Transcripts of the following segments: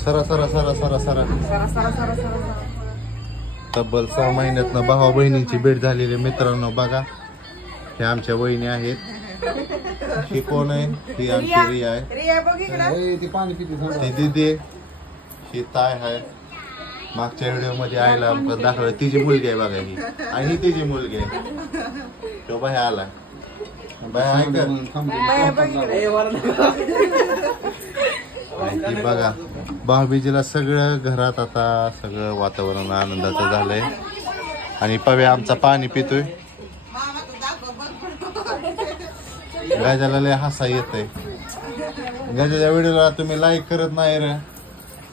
सरा सरा सरा सरा सरा तब्बल 6 महिन्यातनं भावा बहिणींची भेट झालेली मित्रांनो. बघा हे आमच्या वहिनी आहेत. ही कोण आहे? ही आमची रिया आहे. ही दीदी, ही ताय आहे. मागच्या व्हिडिओ मध्ये आईला दाखवलं तिची मुलगी आहे बघा ही, आणि ही तिची मुलगी आहे. तो बाय आला बाय बघा. भाऊबीजेला सगळं घरात आता सगळं वातावरण आनंदाचं झालंय. आणि पवे आमचा पाणी पितोय. गजाला लय हसा येतय. गजाच्या व्हिडिओला तुम्ही लाईक करत नाही रे.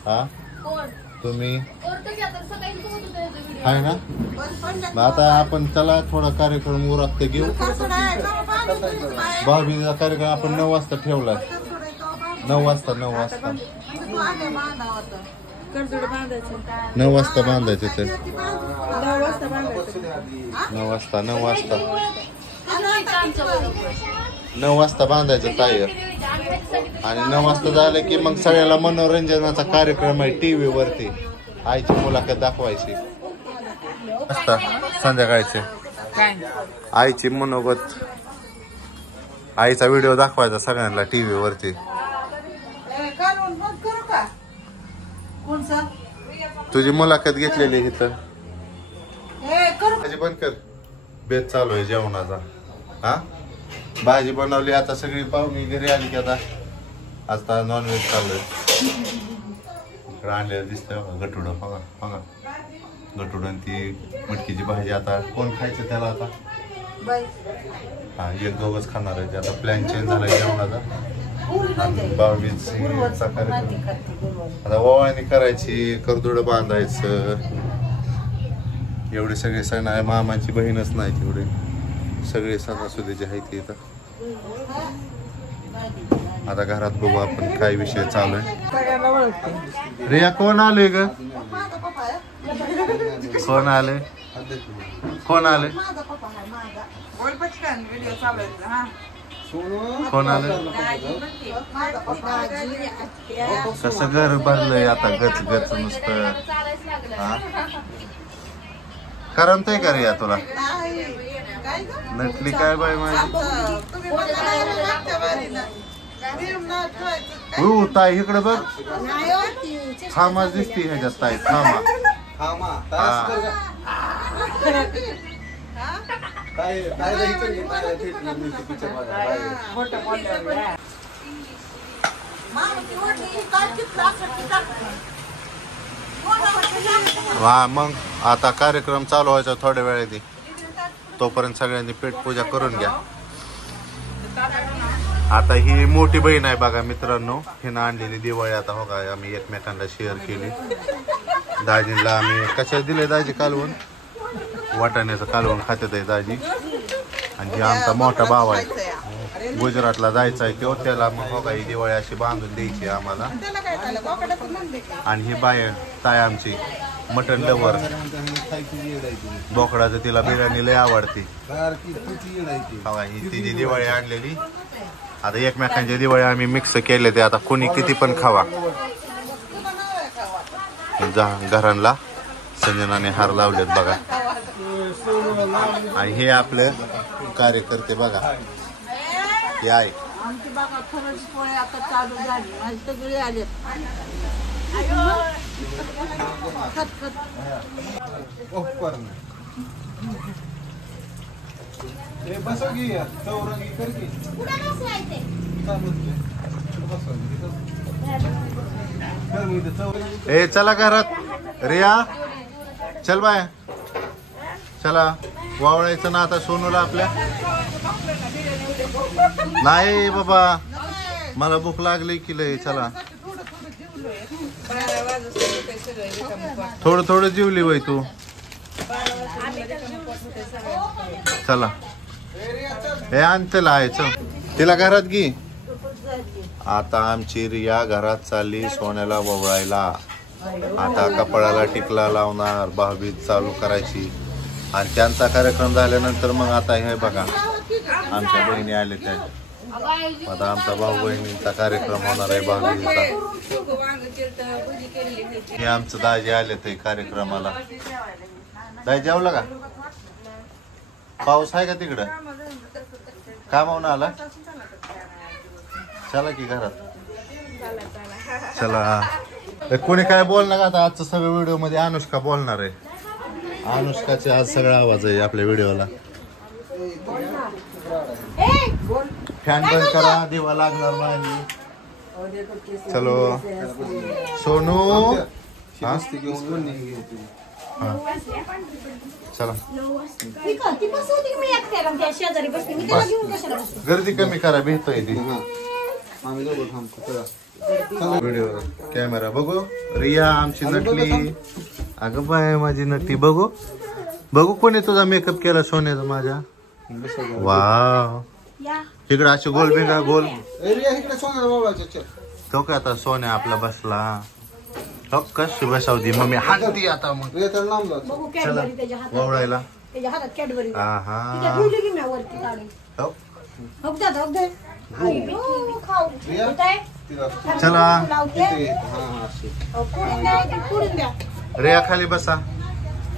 हा तुम्ही आहे ना. आता आपण चला थोडा कार्यक्रम उरकत घेऊ. भाऊबीजेचा कार्यक्रम आपण 9 वाजता ठेवलाय. 9 वाजता 9 वाजता बांधायचे ते 9 वाजता बांधायचं टायर. आणि 9 वाजता झालं की मग सगळ्याला मनोरंजनाचा कार्यक्रम आहे टीव्ही वरती. आईची मुलाखत दाखवायची संध्याकाळचे. आईची मनोगत, आईचा व्हिडिओ दाखवायचा सगळ्यांना टीव्ही वरती. तुझी मुलाखत घेतलेली इथं. भाजी बंद कर. बेत चालू आहे जेवणाचा. हा भाजी बनवली. आता सगळी पाहुणी घरी आली की आता नॉनव्हेज चालू आहे. इकडे आणलेलं दिसतंय गटुड. बघा बघा गटुड आणि ती मटकीची भाजी. आता कोण खायचं त्याला आता? हा 1-2च खाणार आहे. आता प्लॅन चेंज झाला जेवणाचा. भाऊबीजेचा कार्यक्रम आता ओवाळणी करायची, करदुड बांधायचं. एवढे सगळे सण आहे. मामाची बहीणच नाही तेवढे सगळे सणासुदीचे आहेत इथं. आता घरात बघू आपण काय विषय चालू आहे. रिया कोण आले ग? कोण आले? कोण आले? कोण आलं? कसं घर भरलंय आता गच गच नुसतं. करमतय का रिया तुला? नटली काय बाय माझी? हो ताई इकडे बघ. थांबा दिसती ह्याच्यात ताई. थांबा हा. मग आता कार्यक्रम चालू व्हायचा थोड्या वेळात. तोपर्यंत सगळ्यांनी पेट पूजा करून घ्या. आता ही मोठी बहीण आहे बघा मित्रांनो. हिनं आणलेली दिवाळी आता हो का आम्ही एकमेकांना शेअर केली. दाजीला आम्ही कशा दिले? दाजी कालवून, वाटाण्याचं कालवून खात्यात आहे दाजी. आणि ही आमचा मोठा भाव आहे. गुजरातला जायचं आहे किंवा त्याला मग हो का ही दिवाळी अशी बांधून द्यायची आम्हाला. आणि ही बाय ताय आमची मटन लवर. बोकडाचं तिला बिर्याणी लय आवडते. ही तिची दिवाळी आणलेली. आता एकमेकांच्या दिवाळी आम्ही मिक्स केले ते. आता कोणी किती पण खावा. घरांना संजनाने हार लावलेत बघा. आणि हे आपलं कार्यकर्ते बघा. हे आहे ए चला घरात. रिया चल बाय चला. वावळायचं ना आता सोनूला आपल्या. नाही बाबा मला भूक लागली की लय. चला थोडं थोडं जेवली वय तू. चला हे आणतेला आहे. चल तिला घरात घे. आता आमची रिया घरात चालली सोन्याला ववळायला. आता कपाळाला टिकला लावणार. भाऊबीज चालू करायची. आणि त्यांचा कार्यक्रम झाल्यानंतर मग आता हे बघा आमच्या बहिणी आले त्या. आता आमचा भाऊ बहिणींचा कार्यक्रम होणार आहे भाऊबीजेचा. हे आमचं दाजी आले ते कार्यक्रमाला. दाजी जेवलं का? पाऊस आहे का तिकडं? कामावून आला? चला की घरात. चला. कोणी काय बोलणार का आता? आजचं सगळं व्हिडिओ मध्ये अनुष्का बोलणार आहे. अनुष्काचे आज सगळा आवाज आहे आपल्या व्हिडिओला. फॅन बंद करा, दिवा लागणार नाही. चलो सोनू. चला गर्दी कमी करा, भेटतोय ती व्हिडिओ. कॅमेरा बघू. रिया आमची नटली. अगं बाय माझी नटली. बघू बघू कोणी तुझा मेकअप केला सोन्याचा माझ्या. वाव. इकडे अशी गोल बिंगा गोल. तो काय आता सोन्या आपला बसला. हो कशी बसावती मम्मी हाती आता. मग चला वळायला. हा हा चला रिया खाली बसा.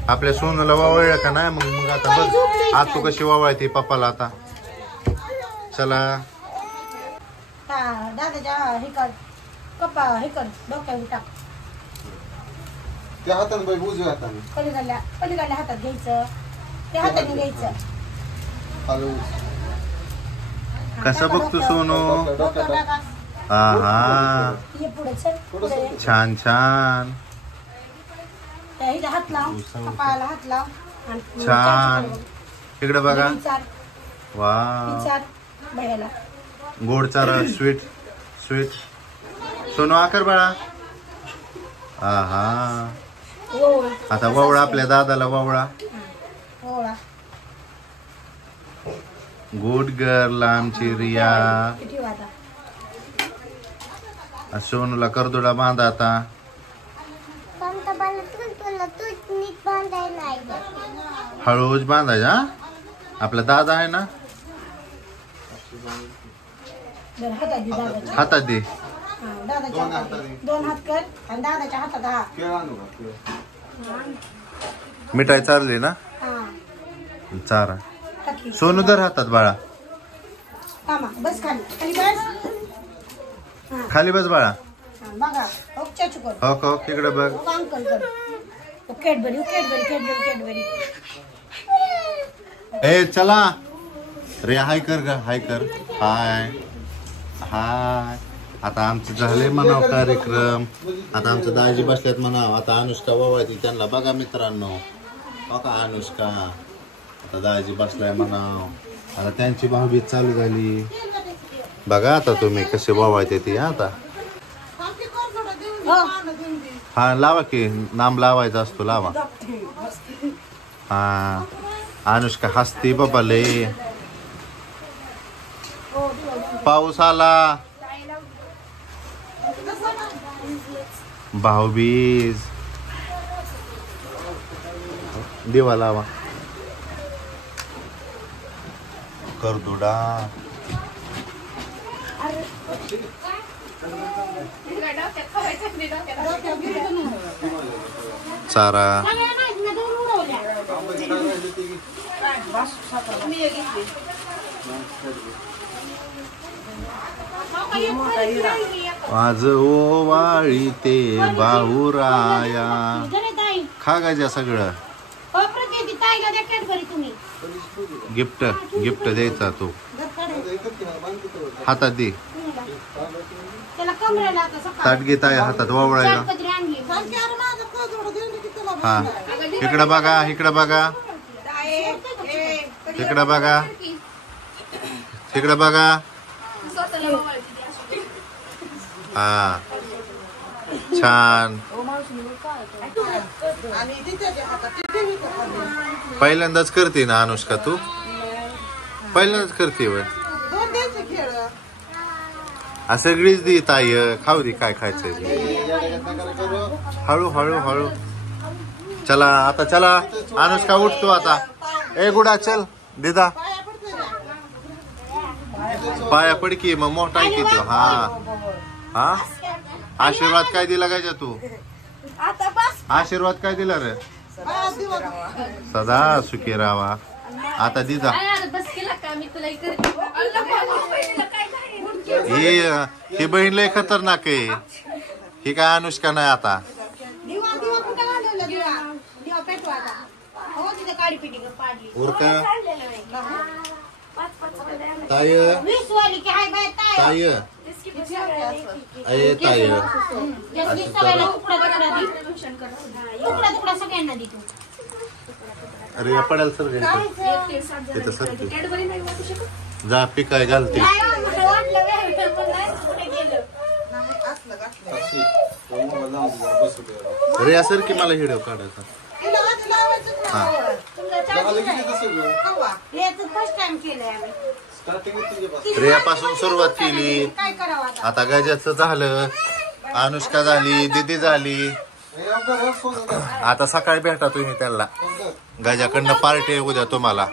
आपल्या सोनूला वावळलं का नाही? मग आता बघ आज तू कशी वावळते पप्पाला आता. चला दादाच्या हे कर कपा हे कर डोक्यावर टाक. त्या हाताने बाई उजव्या हाताने पलीकडल्या हातात घ्यायचं. त्या हाताने घ्यायचं. कसा बघतो सोनू? हा हा छान छान हात लाव. कपाळाला हात लाव. छान. इकडे बघा. वा भैयाला गोड चारा. Sweet sweet. सोनू आकर बाळा. हा हा आता ववळा आपल्या दादाला ववळा. गुड गर्ल आमची रिया. सोनूला करदोडा बांधा आता. हळूच बांधायचा. आपला दादा आहे ना. हातात दे. दोन हात कर आणि दादाच्या हातात हा. मिठाई चालली ना. चारा. सोनू दर हातात बाळा. बस खाली खाली बस. खाली बस बाळा. बघा चाचू कर. हो हो इकडे बघ. अंकल कर. Cadbury Cadbury Cadbury Cadbury. ए चला रे. हाय कर ग. हाय कर. हाय हाय. आता आमचं झालंय म्हणाव कार्यक्रम. आता आमचं दाजी बसल्यात म्हणाव. आता अनुष्का वावळती त्यांना. बघा मित्रांनो बघा अनुष्का. आता दाजी बसलाय म्हणाव. आता त्यांची भाऊबीज चालू झाली. बघा आता तुम्ही कसे वावळते ती. आता हा लावा की. नाम लावायचा असतो लावा. हा अनुष्का हसती बाबा लय. पाऊस आला. भाऊबीज. दिवा लावा. करदुडा. चारा. आज ओवाळी ते बाहुराया. खा गायच्या सगळं. गिफ्ट गिफ्ट द्यायचा तू. हातात दे. ताट घेत आहे हातात वावळायला. हा इकडं बघा. इकडं बघा. इकडं बघा. इकडं बघा. हा छान. पहिल्यांदाच करते ना अनुष्का तू? पहिल्यांदाच करते वय. सगळीच दी ताई. खाऊ दे काय खायचंय. हळू हळू हळू. चला आता चला. अनुष्का उठतो आता. ए गुडा चल दिदा. पाया पडकी मग मोठा आहे की तो. हा आशीर्वाद काय दिला गायच्या तू? आशीर्वाद काय दिला रे? सदा सुखी राहा. आता दिजा ही बहीण लय खतरनाक आहे. ही काय अनुष्का नाही आता. ताय ताय अये ताय अरे पडाल सर सर जा पिकाय घालते. अरे सर की मला हिडो काढायचा. रेयापासून सुरुवात केली. आता गजाचं झालं, अनुष्का झाली, दीदी झाली. आता सकाळी भेटा तुम्ही त्याला. गजाकडनं पार्टी आहे उद्या तुम्हाला.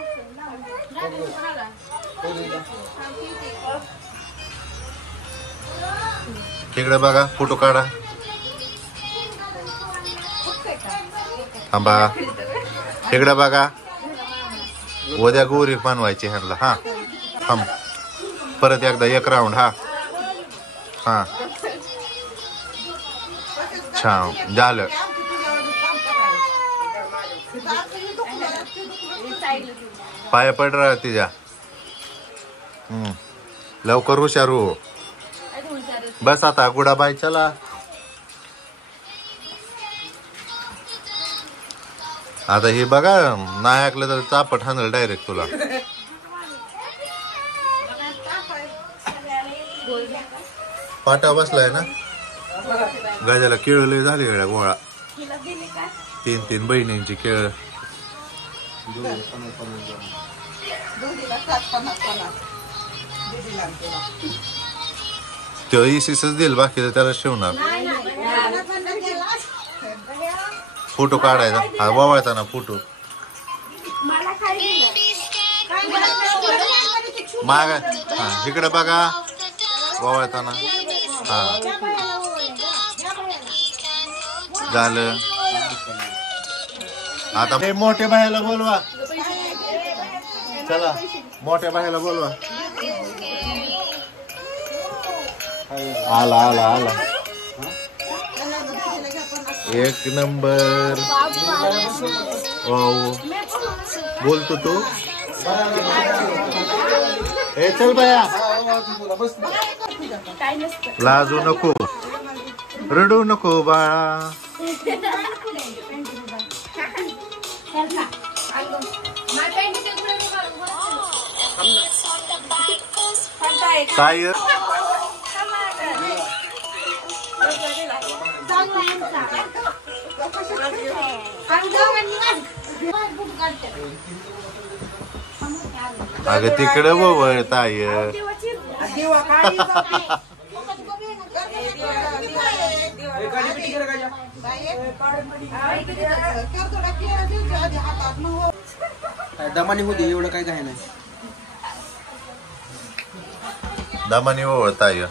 तिकडे बघा फोटो काढा. थांबा तिकडे बघा. उद्या गोरी बनवायची ह्यांना. हा थांब परत एकदा एक राऊंड. हा हा छान झालं. पाया पड रहा तिच्या. लवकर हुशार हो. बस आता गुडाबाई चला. आता हे बघा नाही ऐकलं तर चापट हाणल डायरेक्ट तुला. पाटा बसलाय ना. गजाला केळ लय झाली गड्या गोळा. 3 बहिणींची केळ. तो इसीच देईल बाकी त्याला शिवणार. फोटो काढायचा. हा वावळता ना फोटो. माग हा इकडे बघा वावळताना. हा झालं. आता मोठ्या बाहेरला बोलवा. चला मोठ्या बाहेरला बोलवा. आला आला आला. एक नंबर. बोलतो तू. ए चल बाया. लाजू नको, रडू नको बाळा. ताई अगं तिकडे वळ ताई. दमानी होती एवढं काय काय नाही. दमानी वळ ताई.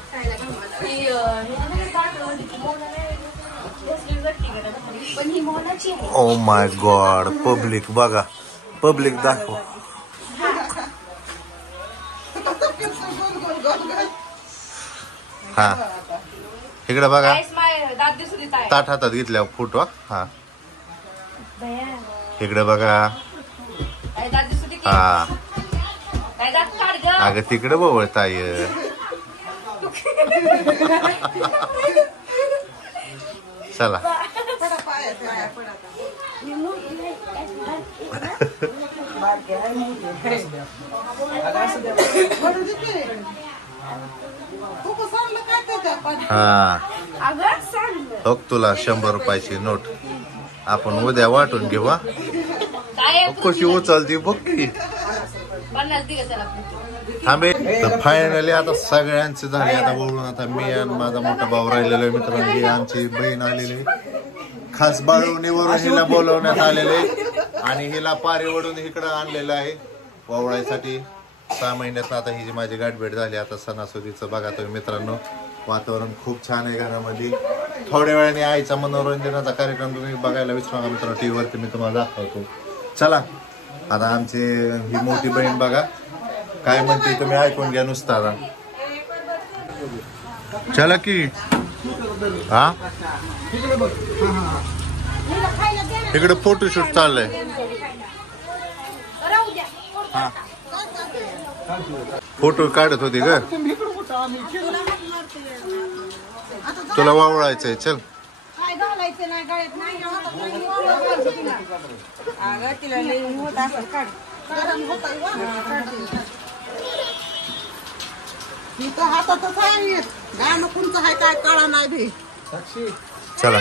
Oh my God. पब्लिक बघा. पब्लिक दाखव. हा इकडे बघा. ताट हातात घेतल्यावर फोटो. हा इकडे बघा. हा अगं तिकडे बवळताय. चला हा बघ तुला 100 रुपयाची नोट आपण उद्या वाटून घेऊ. कशी उचलती बघ की. थांबे. तर फायनली आता सगळ्यांचे झाले. आता बोलून आता मी आणि माझा मोठा भाऊ राहिलेला आहे. मित्रांनो ही आमची बहीण आलेली खास बाळवणीवरून हिला बोलवण्यात आलेले आणि हिला पारेवडून इकडं आणलेलं आहे वावळायसाठी. 6 महिन्यात आता ही जी माझी गाठभेट झाली आता सणासुदीचं बघा तुम्ही मित्रांनो वातावरण खूप छान आहे घरामध्ये. थोड्या वेळाने आईचा मनोरंजनाचा कार्यक्रम तुम्ही बघायला विसरू नका मित्रांनो. टीव्ही वरती मी तुम्हाला दाखवतो. चला आता आमची ही मोठी बहीण बघा काय म्हणते तुम्ही ऐकून घ्या नुसतं आता. चला की हा इकडे फोटोशूट चाललंय. फोटो काढत होती ग तुला वावळायचंय. चल काय घालायचं नाही गळ्यात नाही हातातच आहे गाणं कोणचं आहे काय कळा नाही भी. चला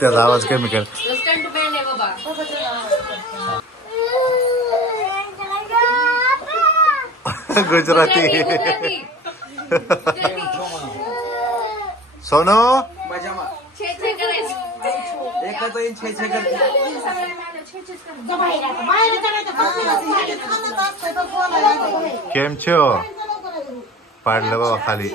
त्याचा आवाज कमी कर. गुजराती सोनू केम छो पाडलं बाबा खाली.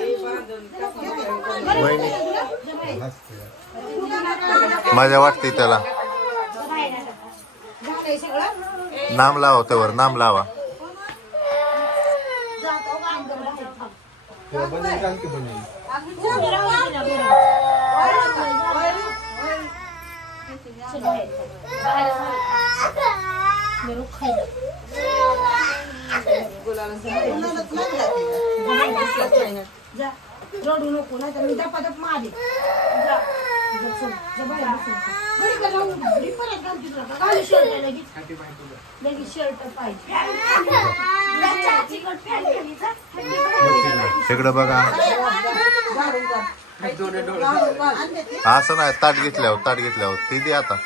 मजा वाटते त्याला. नाम लावा त्यावर नाम लावा. रडू नको नाही तर मी दपादप मारे शर्ट पाहिजे इकडं बघा असं नाही. ताट घेतल्यावर ती दे आता.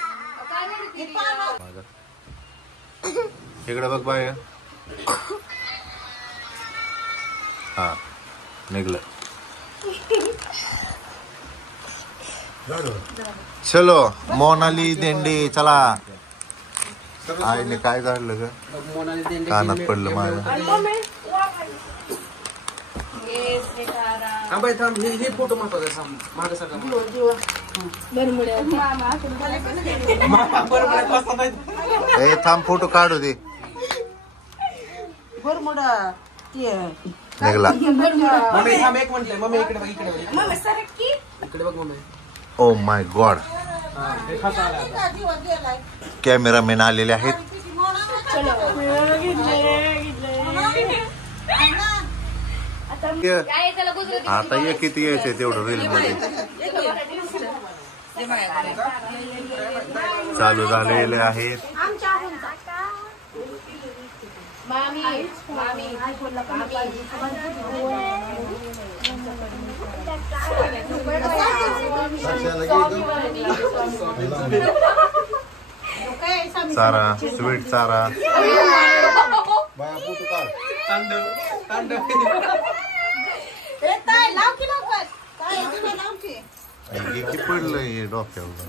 इकडे बघ बाय. हा निघलं. चलो मोनाली दिंडी चला. आईने काय काढलं ग कानात पडलं माझ्या. फोटो महत्वाचा मागे सगळं ए थांब फोटो काढू दे. निघला. मम्मी थांब एक म्हटलंय. मम्मी इकडे बघ इकडे बघ mummy. Oh my God cameraman आलेले आहेत. आता ये किती यायचे तेवढं रील मध्ये चालू झालेले आहेत. चारा स्वीट चारा किती पडलंय डोक्यावर.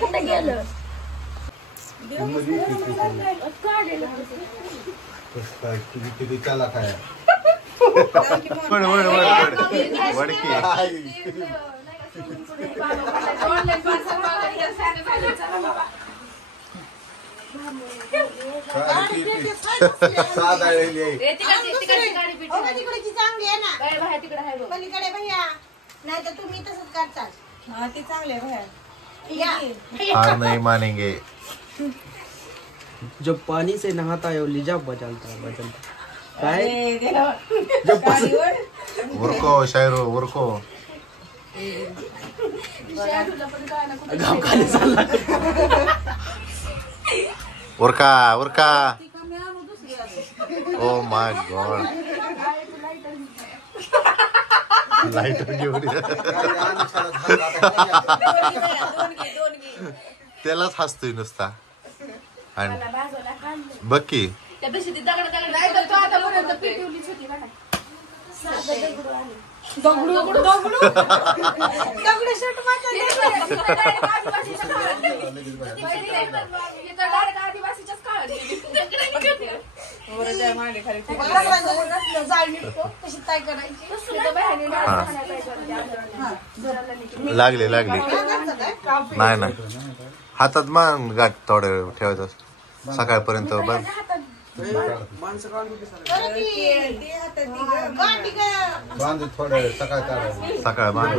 कुठे गेलं किती त्याला काय वड वड वड वडकी नाही तर तुम्ही तसंच करताल. ते चांगले हार नहीं मानेंगे. जब पानी से नहाता है लिजा बदलता काय उरको शायरो उरको. उरका उरका. ओ माय गॉड लाईटर घेऊन त्यालाच हसतोय नुसता. आणि बघ की लागले नाही नाही हातात मान गाठ थोडं ठेवायचं सकाळपर्यंत बंद बांध थोडं सकाळ बांध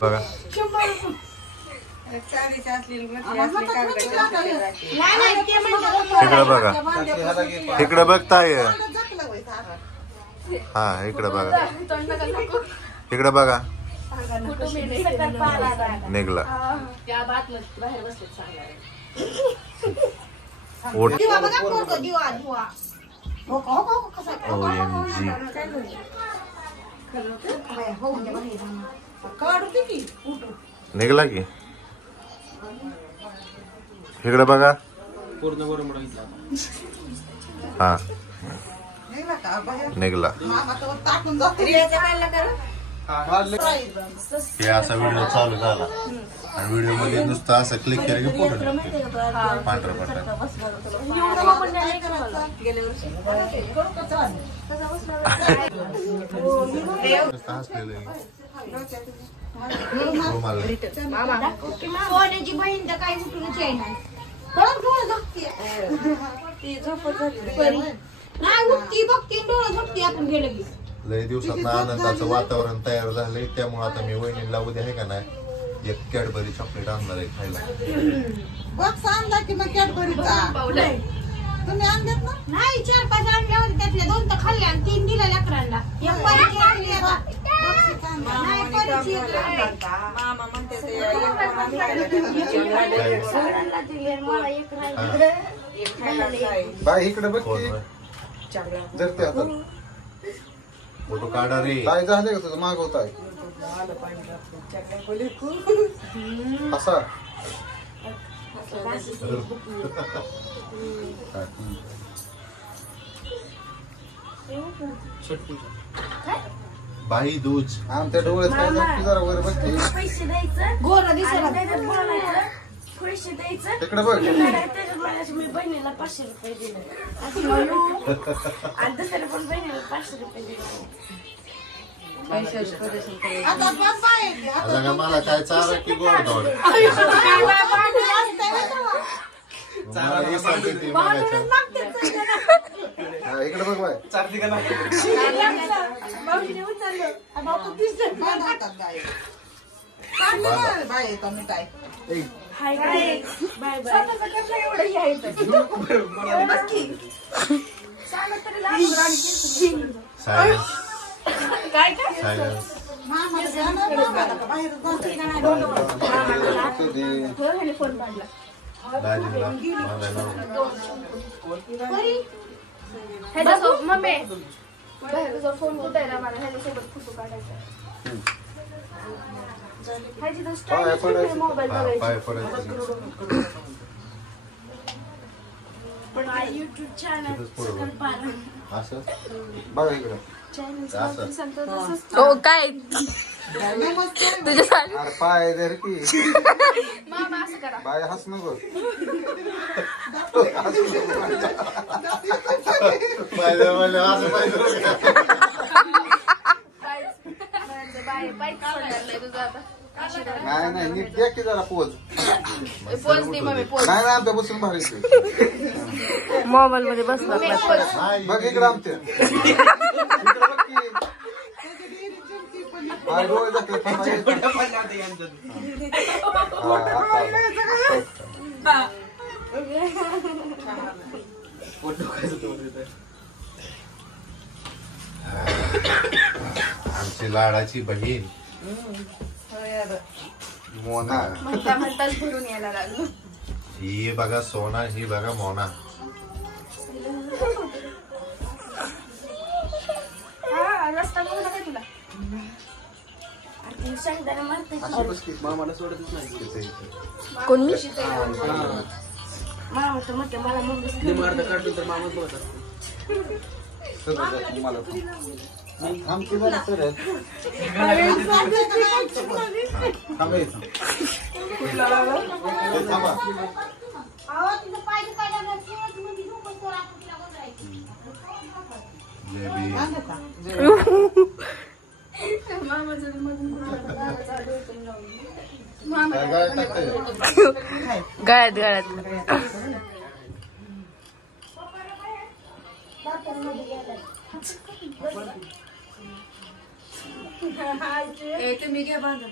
बघा इकडं बघा इकडं बघताय हा इकडं बघा इकडं बघा निघला निघला की इकडे बघा हा निघला हे असा व्हिडिओ चालू झाला आणि व्हिडिओ मध्ये नुसतं असं क्लिक केलं की फोटो पांढरं पडलं सोन्याची बहीण तर काही उठूनच येणार नाही उठती बघती डोळं झोपती आपण गेलो की लय दिवसात आनंदाचं वातावरण तयार झालंय त्यामुळे आता मी वहिनीला उद्या आहे का नाही एक कॅडबरी चॉकलेट आणणार आहे खायला बॉक्स आणला की मग कॅडबरीचा तुम्ही आणलेत ना नाही 4-5 आणल्या होत्या त्यातल्या 2 तर खाल्ल्या आणि 3 दिल्या लेकरांना एक परीची आणली आता नाही परीची मामा म्हणते ते सगळ्यांना दिली मला एक राहिली बाय इकडे बघ धरते आता फोटो काढा रे काय झाले का तुझं मागवत आहे असा बाई दूज आमच्या डोळ्यात काय झालं जरा वर बघते पैसे द्यायचं गोरा दिसायला बोलायचं पैसे द्यायचं तिकडे बघ त्याच्यात मी बहिणीला 500 रुपये दिले आणि दुसऱ्या पण बहिणीला 500 रुपये दिले आता बाबा आहे आता मला काय चारा की गोड दोड इकडे बघ बाय चारती का नाही बाय कमी काय हाय बाय बाय एवढं यायचं सायन्स काय काय सायन्स मामा बाहेर फोन काढला दाजीला ह्याचा मम्मी बाहेरचा फोन कुठे आहे ना मला ह्याच्यासोबत फोटो काढायचा ह्याची तर स्टाईल मोबाईल पाय बघायची पडायचं पण युट्यूब चॅनल असं बघा इकडे हो काय अरे पाय धर की मामा असं करा बाय हस नको नाही नाही नीट द्या की जरा पोज नाही ना आमच्या बसून भारी मोबाईल मध्ये बसला बघ इकडे आमच्या डोळे आमची लाडाची बहीण मोना म्हणताच भरून यायला लागलो ही बघा सोना ही बघा मोना अरे शेंगदाणा मारते मामाला सोडतच नाही. कोण मी मामा तर म्हणते मला मम्मी निमार्द काढून तर मामाच बघत असते. मला आमची जरा सरळ थांबायचं थांबा गळ्यात गळ्यात तुम्ही घ्या बांधून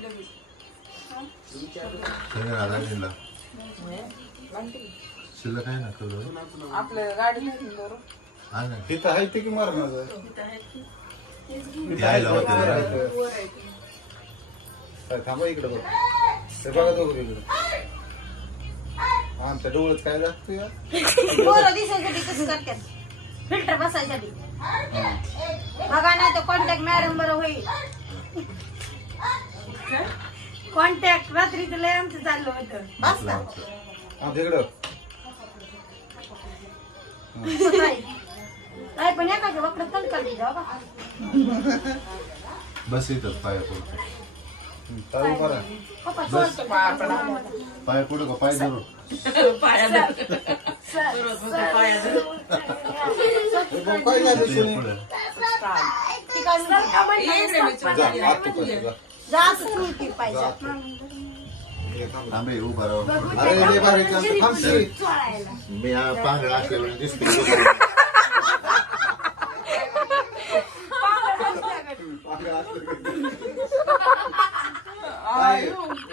शिल्लक आहे ना आपल्या गाडी तिथं आहे ते की मारणार यायला होते थांबा इकडे बघ ते बघा दोघं इकडे आमच्या डोळ्यात काय लागतं या पोरं दिसायसाठी कसं करतात फिल्टर बसायसाठी बघा नाही तर कॉन्टॅक्ट मॅडम बरं होईल. कॉन्टॅक्ट रात्री तर लय आमचं चाललं होतं. आमच्याकडं काय पण एखाद्या वाकडं कल करते बाबा. बस इथं पाय पुढं चालू करा पप्पा सोडतो पाय पुढं का पाय धरून काय झालं सुनी? पुढं जास्त सुरती पाहिजे. आम्ही उभा राहून अरे लय भारी काम. थांब श्री. मी पांढरा असल्यामुळे दिसतो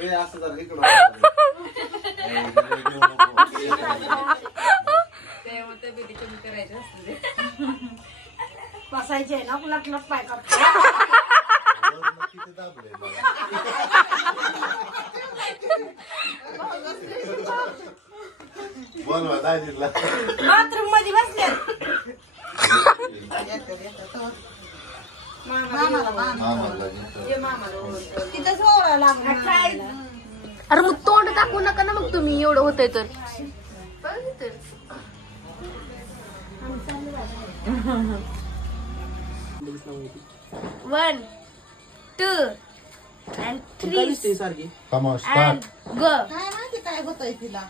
ए असं जरा इकडं बसायचे ना कुणाला पाय कापतो. किती दाबले बोलवा दाजीला बाथरूम मध्ये बसले तिथंच ओळा लागला. अरे मग तोंड टाकू नका ना मग तुम्ही एवढं होतंय तर. वन टू अँड थ्री सारखी कमाव अँड स्टार्ट ग. काय माहिती काय होतंय तिला.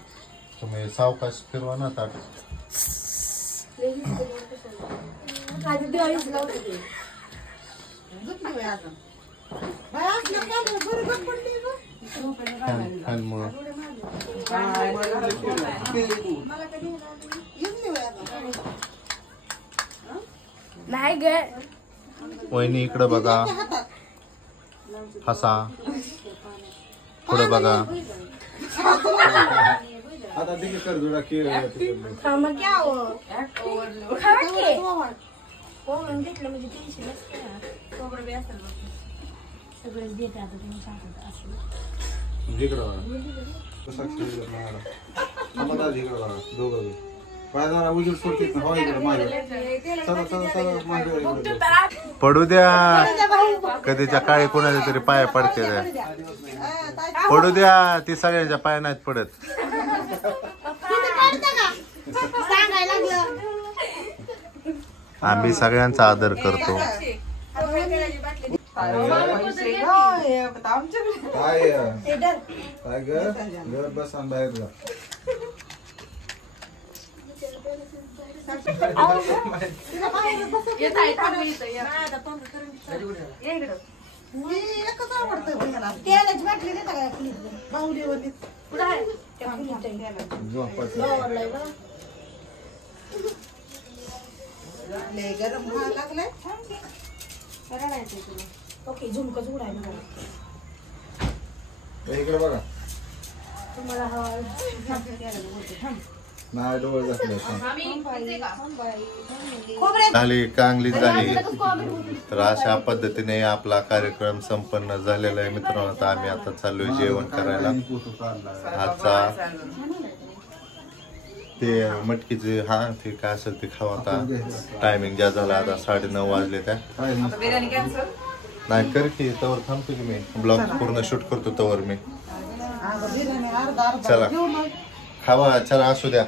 तुम्ही सावकाश फिरवा ना ताट झोपली होय अजून. बाई असलं काय नाही, बरोबर पडली गं. फॅनमुळं येत नाही होय अजून. नाही ग. वहिनी इकडे बघा हसा पुढे बघा आता तिकडे कर जोडा केलं मग क्या हो घेतलं म्हणजे टेन्शन नसतं ना. खोबरं बी असेल बघ. सगळंच देते आता तुम्ही सांगत असं. इकडं कसा इकडं बघा दोघं बी. पाय जरा उजेड सोडतील ना. हो इकडं माझ्या चला चला चला माझ्या पडू द्या कधीच्या काळी कोणाच्या तरी पाया पडते पडू द्या ती सगळ्यांच्या पाया नाहीत पडत सांगायला लागलं. आम्ही सगळ्यांचा आदर करतो काय काय घर बस आणि बाहेर जा मी एकच आवडतं मला. तेलाची बाटली देता का फुलीत? बाहुलीवरती. कुठं आहे? त्या फुलीच्या लय गरम व्हायला लागलंय. ओके झुमकच उडायला मला. इकडे बघा तुम्हाला हवा नाही डोळे दाखले झाली कांगली झाली तर अशा पद्धतीने आपला कार्यक्रम संपन्न झालेला आहे मित्रांनो आता आम्ही आता चाललोय जेवण करायला आजचा ते मटकीचे हा ते काय असेल ते खाऊ आता टायमिंग ज्या झाला आता 9:30 वाजले त्या नाही कर की तवर थांबतो की मी ब्लॉग पूर्ण शूट करतो तवर मी अगं बिर्याणी अर्धा चला. घेऊ ना. खावा चला असू द्या.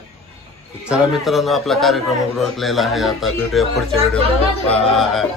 चला मित्रांनो आपला कार्यक्रम उरकलेला आहे आता. भेटूया पुढच्या व्हिडिओ. बाय.